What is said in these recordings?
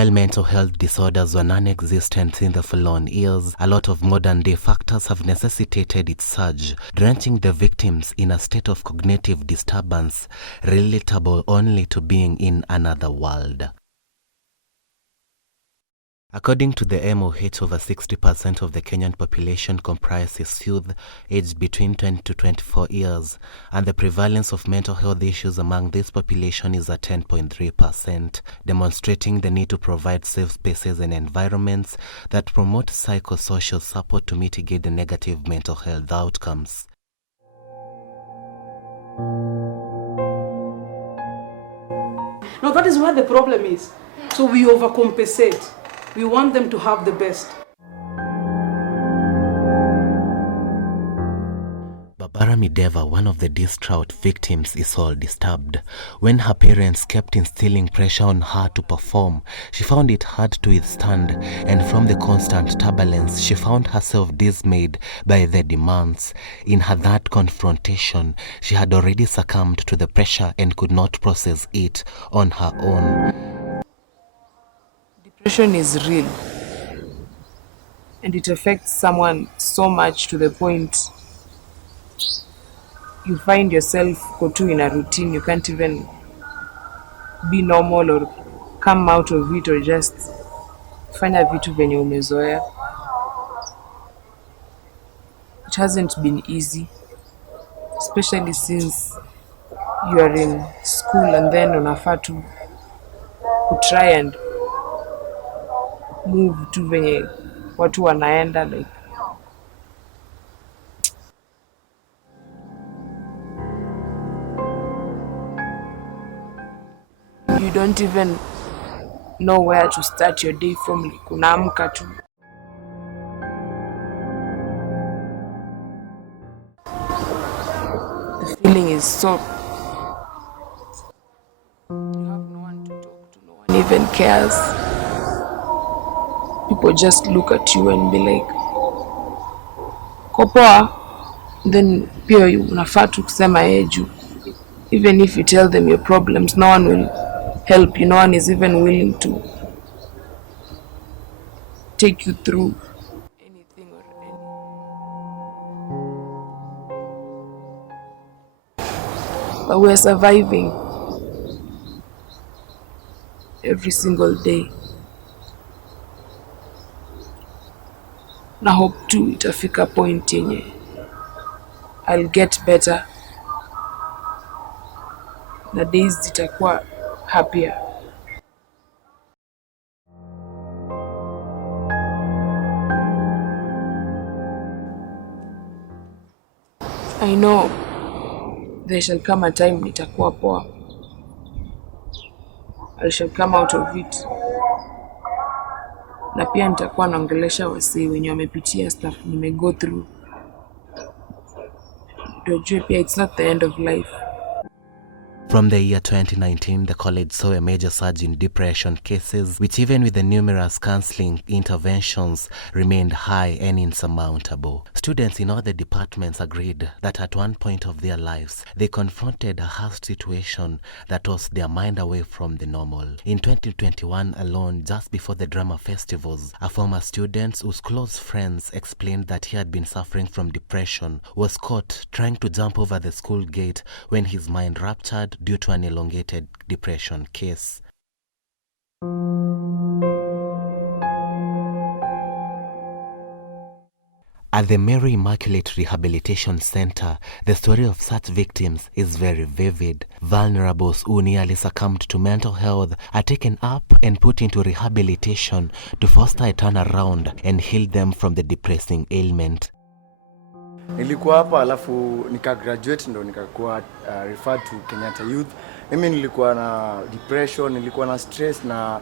While mental health disorders were non-existent in the fallen years, a lot of modern-day factors have necessitated its surge, drenching the victims in a state of cognitive disturbance, relatable only to being in another world. According to the MOH, over 60% of the Kenyan population comprises youth aged between 20 to 24 years, and the prevalence of mental health issues among this population is at 10.3%, demonstrating the need to provide safe spaces and environments that promote psychosocial support to mitigate the negative mental health outcomes. Now that is where the problem is. So we overcompensate. We want them to have the best. Barbara Mideva, one of the distraught victims, is all disturbed. When her parents kept instilling pressure on her to perform, she found it hard to withstand, and from the constant turbulence, she found herself dismayed by the demands. In her that confrontation, she had already succumbed to the pressure and could not process it on her own. Depression is real, and it affects someone so much to the point you find yourself go to in a routine. You can't even be normal or come out of it or just fanya vitu venye umezoea. It hasn't been easy, especially since you are in school and then unafaa to try and move tu venye watu wanaenda, like you don't even know where to start your day from. Like unaamka tu. The feeling is so, you have no one to talk to, no one even cares. People just look at you and be like, kopoa, then pia unafaa tu kusema juu. Even if you tell them your problems, no one will help you. No one is even willing to take you through anything or any. But we are surviving every single day. Na hope tu itafika point yenye I'll get better na days zitakuwa happier. I know there shall come a time nitakuwa poa. I shall come out of it. Na pia nitakuwa naongelesha wasee wenye wamepitia stuff nimego through. Dojue pia it's not the end of life. From the year 2019, the college saw a major surge in depression cases, which even with the numerous counseling interventions remained high and insurmountable. Students in all the departments agreed that at one point of their lives, they confronted a harsh situation that tossed their mind away from the normal. In 2021 alone, just before the drama festivals, a former student whose close friends explained that he had been suffering from depression was caught trying to jump over the school gate when his mind ruptured due to an elongated depression case. At the Mary Immaculate Rehabilitation Center, the story of such victims is very vivid. Vulnerables who nearly succumbed to mental health are taken up and put into rehabilitation to foster a turnaround and heal them from the depressing ailment. Nilikuwa hapa alafu nika-graduate ndo nikakuwa referred to Kenyatta Youth. Mimi nilikuwa na depression, nilikuwa na stress na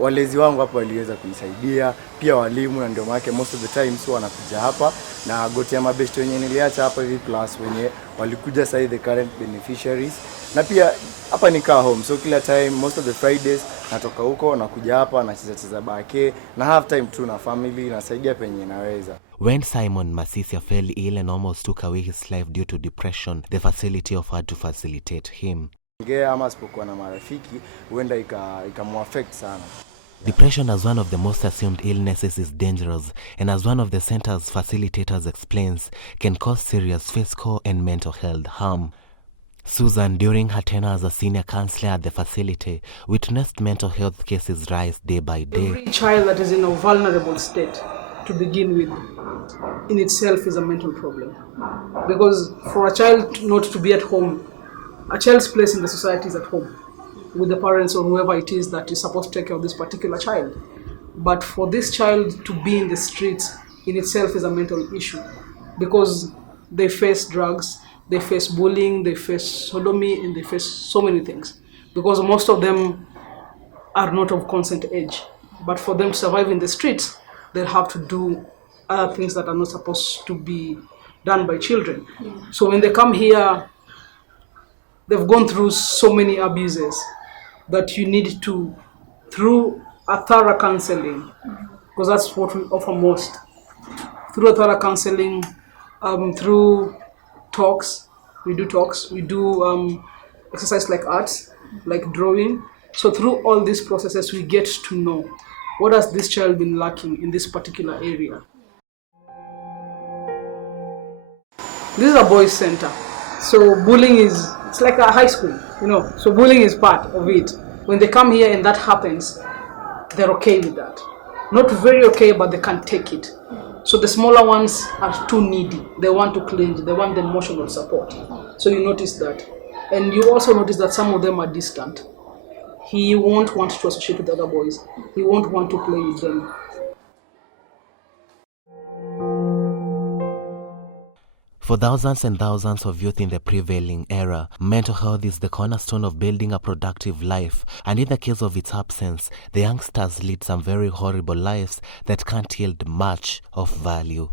walezi wangu hapa waliweza kunisaidia. Pia walimu na ndio maana most of the time so wanakuja hapa na gotea mabest wenye niliacha hapa hivi plus wenye walikuja sasa the current beneficiaries. Na pia hapa nikaa home so kila time most of the Fridays natoka huko nakuja hapa nacheza bake na have time tu na family nasaidia penye naweza. When Simon Masisia fell ill and almost took away his life due to depression, the facility offered to facilitate him. Ngea ama sipokuwa na marafiki huenda ikamuaffect sana. Depression as one of the most assumed illnesses is dangerous, and as one of the center's facilitators explains, can cause serious physical and mental health harm. Susan, during her tenure as a senior counselor at the facility, witnessed mental health cases rise day by day. Every child that is in a vulnerable state, to begin with, in itself is a mental problem. Because for a child not to be at home, a child's place in the society is at home, with the parents or whoever it is that is supposed to take care of this particular child. But for this child to be in the streets in itself is a mental issue, because they face drugs, they face bullying, they face sodomy, and they face so many things. Because most of them are not of consent age. But for them to survive in the streets, they'll have to do other things that are not supposed to be done by children. So when they come here, they've gone through so many abuses that you need to, through a thorough counseling, because that's what we offer most, through a thorough counseling, through talks, we do exercise like arts, like drawing. So through all these processes, we get to know what has this child been lacking in this particular area. This is a boys' center. So bullying it's like a high school, so bullying is part of it. When they come here and that happens, they're okay with that. Not very okay, but they can't take it. So the smaller ones are too needy. They want to clinch, they want the emotional support. So you notice that. And you also notice that some of them are distant. He won't want to associate with other boys. He won't want to play with them. For thousands and thousands of youth in the prevailing era, mental health is the cornerstone of building a productive life, and in the case of its absence, the youngsters lead some very horrible lives that can't yield much of value.